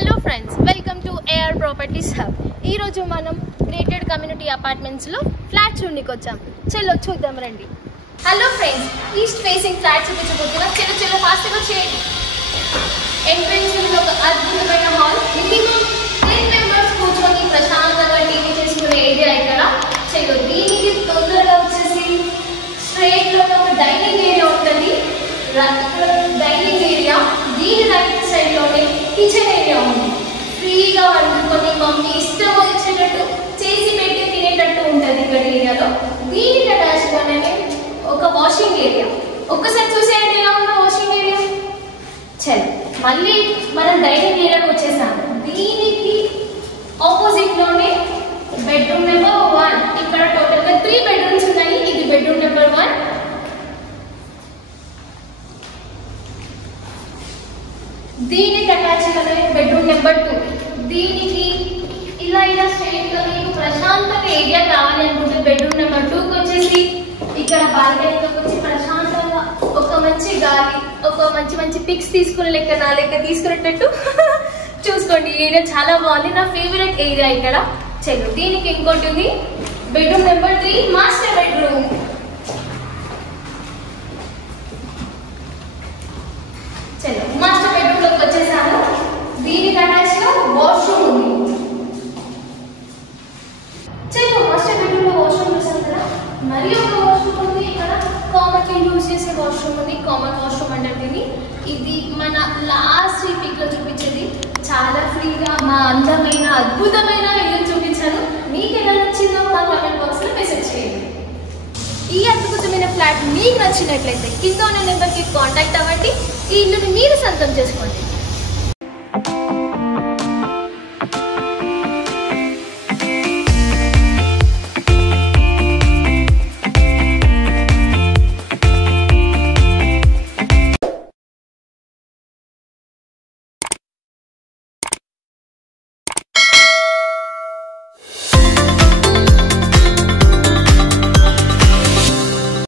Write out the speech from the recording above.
Hello friends, welcome to AR properties hub. ఈరోజు మనం grated community అపార్ట్మెంట్స్లో flats చూడడానికి వచ్చాం. చలో చూద్దాం రండి. Hello friends, east facing flat చూపించబోతున్నా. చలో ఫాస్ట్గా చేయండి. ఎంట్రెన్స్ ఒక అద్భుతమైన హాల్, మినిమం 10 మెంబర్స్ కూర్చొని ప్రశాంతంగా టీవీ చేసుకునే ఏరియా ఇక్కడ. చలో దీనికి తొందరగా వచ్చేసి స్ట్రైట్ లో ఒక డైనింగ్ ఏరియా ఉంటుంది. డైనింగ్ ఏరియా, దీని రైట్ సైడ్ లోనే కిచెన్ ఏరియా ఉంది. ఫ్రీగా వండుకొని మమ్మీ ఇష్టం వచ్చేటట్టు చేసి పెట్టి తినేటట్టు ఉంటుంది ఇక్కడ ఏరియాలో. దీనికి అటాచ్ గానే ఒక వాషింగ్ ఏరియా. ఒక్కసారి చూసేయండి ఎలా ఉందో వాషింగ్ ఏరియా. చల్ మళ్ళీ మనం డైనింగ్ ఏరియాకి వచ్చేసాము. దీనికి ఆపోజిట్ లోనే బెడ్రూమ్ నెంబర్ 1. ఇక్కడ టోటల్ గా 3 బెడ్రూమ్స్ ఉన్నాయి. ఇది బెడ్రూమ్ నెంబర్ 1. దీనికి అటాచ్ గానే బెడ్రూమ్ నెంబర్ 2. దీనికి ఇలా స్ట్రైట్ గా మీకు ప్రశాంతంగా ఏరియా కావాలి అనుకుంటే బెడ్రూమ్ నెంబర్ 2కి వచ్చేసి ఇక్కడ బాల్కనీలోకి వచ్చి ప్రశాంతంగా ఒక మంచి గాలి, ఒక మంచి పిక్స్ తీసుకునే లెక్క, నా లెక్క తీసుకునేటట్టు చూసుకోండి. ఏరియా చాలా బాగుంది, నా ఫేవరెట్ ఏరియా ఇక్కడ. చలో దీనికి ఇంకోటి ఉంది, బెడ్రూమ్ నెంబర్ 3, మాస్టర్ బెడ్రూమ్. చలో మాస్టర్ బెడ్రూమ్ లోకి వచ్చేసాము. దీనికి అటాచ్ గా వాష్రూమ్ ఉంది. చలో మాస్టర్ బెడ్రూమ్ లో వాష్రూమ్ చూసాం కదా, మరి ఒక వాష్రూమ్ ఉంది ఇక్కడ. కామన్ గా యూజ్ చేసే వాష్రూమ్ ఉంది, కామన్ వాష్రూమ్ అంటే ఇది మన లాస్ట్ పిక్ లో చూపించేది. చాలా ఫ్రీగా మా అందమైన అద్భుతమైన ఇల్లు చూపించాను. మీకు ఎలా నచ్చిందో మా కామెంట్ బాక్స్ లో మెసేజ్ చేయండి. ఈ అద్భుతమైన ఫ్లాట్ మీకు నచ్చినట్లయితే కింద ఉన్న నెంబర్కి కాంటాక్ట్ అవ్వండి. ఈ ఇల్లుని మీరు సొంతం చేసుకోండి.